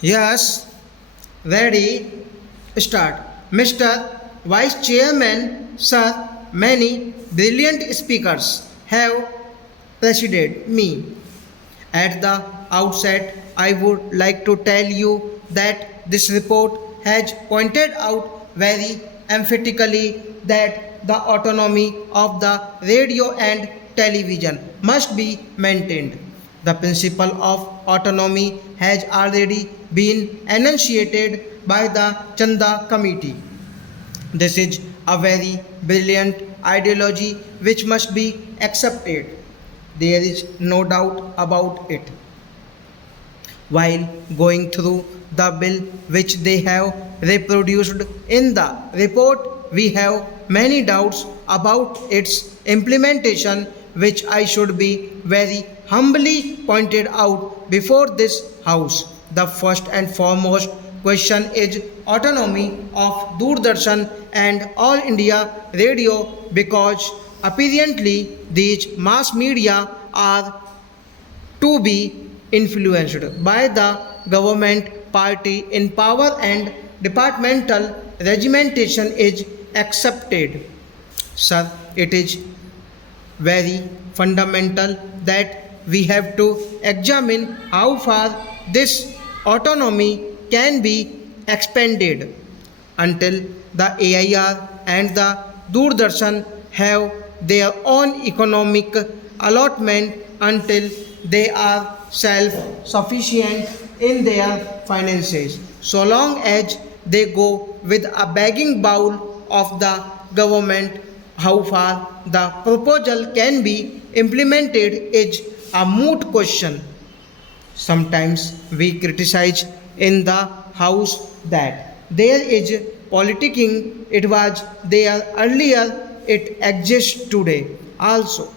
Yes, ready, start. Mr. Vice Chairman, sir, many brilliant speakers have preceded me. At the outset, I would like to tell you that this report has pointed out very emphatically that the autonomy of the radio and television must be maintained. The principle of autonomy has already been enunciated by the Chanda Committee. This is a very brilliant ideology which must be accepted. There is no doubt about it. While going through the bill which they have reproduced in the report, we have many doubts about its implementation, which I should be very humbly pointed out before this House. The first and foremost question is autonomy of Doordarshan and All India Radio because apparently these mass media are to be influenced by the government party in power and departmental regimentation is accepted. Sir, it is very fundamental that we have to examine how far this autonomy can be expanded until the AIR and the Doordarshan have their own economic allotment until they are self sufficient in their finances. So long as they go with a begging bowl of the government, how far the proposal can be implemented is a moot question. Sometimes we criticize in the House that there is politicking, it was there earlier, it exists today also.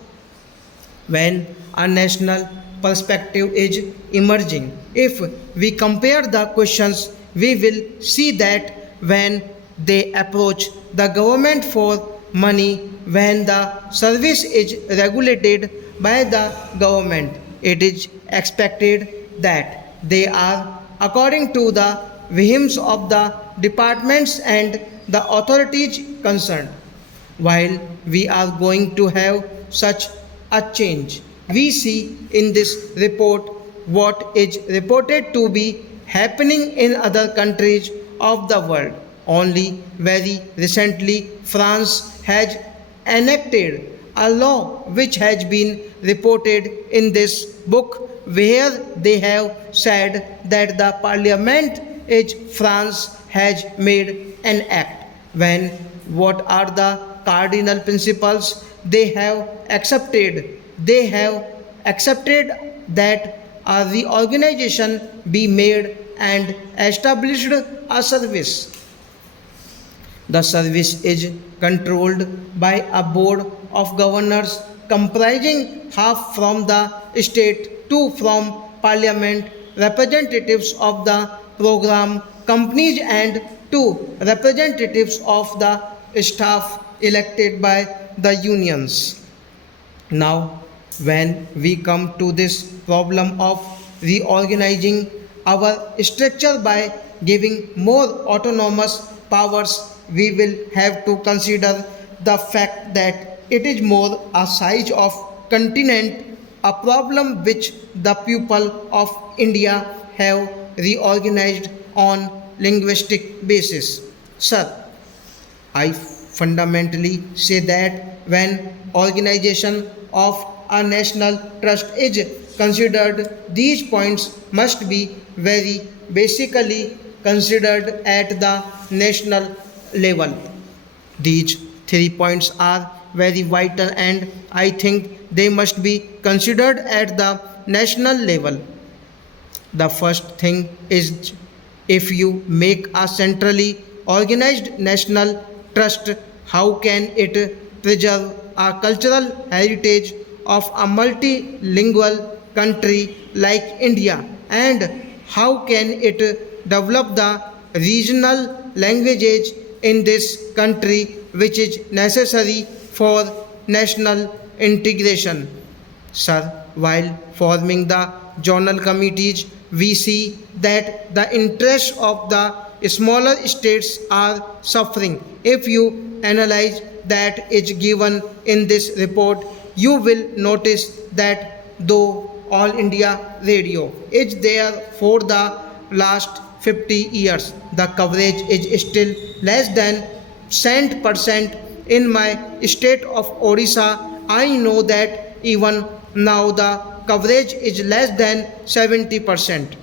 When a national perspective is emerging, if we compare the questions, we will see that when they approach the government for money, when the service is regulated by the government, it is expected that they are according to the whims of the departments and the authorities concerned. While we are going to have such a change, we see in this report what is reported to be happening in other countries of the world. Only very recently, France has enacted a law which has been reported in this book where they have said that the parliament is France has made an act when what are the cardinal principles they have accepted that a reorganization be made and established a service. The service is controlled by a board of governors comprising half from the state, two from parliament, representatives of the program companies, and two representatives of the staff elected by the unions. Now, when we come to this problem of reorganizing our structure by giving more autonomous powers, we will have to consider the fact that it is more a size of continent, a problem which the people of India have reorganized on linguistic basis. Sir, I fundamentally say that when organization of a national trust is considered, these points must be very basically considered at the national level. These 3 points are very vital and I think they must be considered at the national level. The first thing is if you make a centrally organized national trust, how can it preserve a cultural heritage of a multilingual country like India? And how can it develop the regional languages in this country which is necessary for national integration? Sir, while forming the zonal committees, we see that the interests of the smaller states are suffering. If you analyze that is given in this report, you will notice that though All India Radio is there for the last 50 years, the coverage is still less than 100% in my state of Odisha. I know that even now the coverage is less than 70%.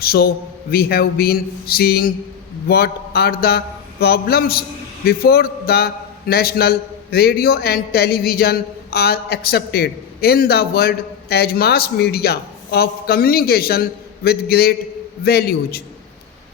So we have been seeing what are the problems before the national radio and television are accepted in the world as mass media of communication with great values.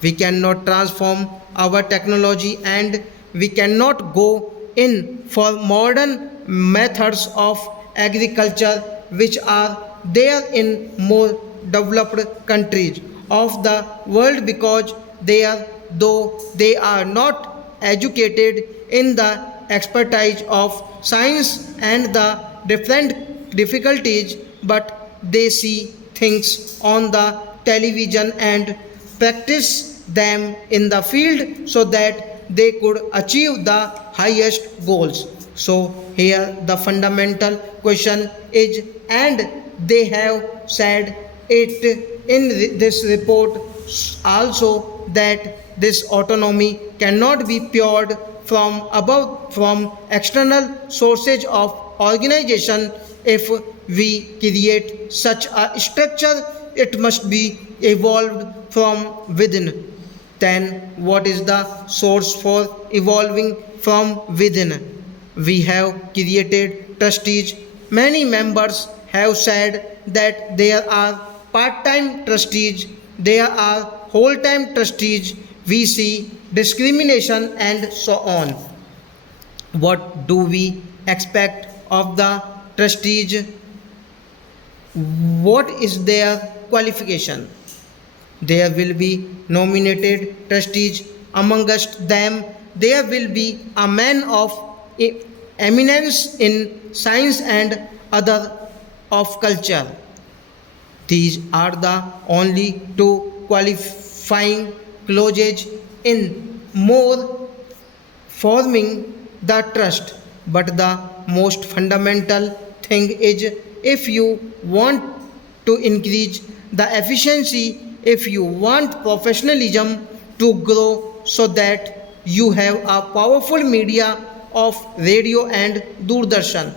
We cannot transform our technology and we cannot go in for modern methods of agriculture which are there in more developed countries of the world because they are though they are not educated in the expertise of science and the different difficulties, but they see things on the television and practice them in the field so that they could achieve the highest goals. So here the fundamental question is, and they have said it in this report also, that this autonomy cannot be poured from above from external sources of organization. If we create such a structure, it must be evolved from within. Then what is the source for evolving from within? We have created trustees. Many members have said that there are part-time trustees, there are whole-time trustees. We see discrimination and so on. What do we expect of the trustees? What is their qualification? There will be nominated trustees. Amongst them, there will be a man of eminence in science and other of culture. These are the only two qualifying clauses in more forming the trust. But the most fundamental thing is, if you want to increase the efficiency, if you want professionalism to grow so that you have a powerful media of radio and Doordarshan,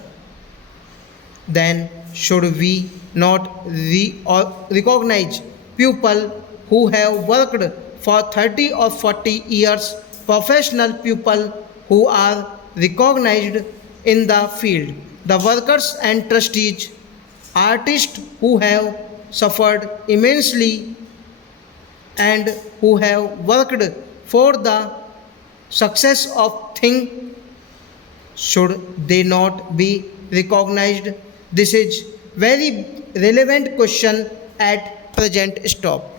then should we not recognize people who have worked for 30 or 40 years, professional people who are recognized in the field, the workers and trustees, artists who have suffered immensely and who have worked for the success of thing, should they not be recognized? This is very relevant question at present. Stop.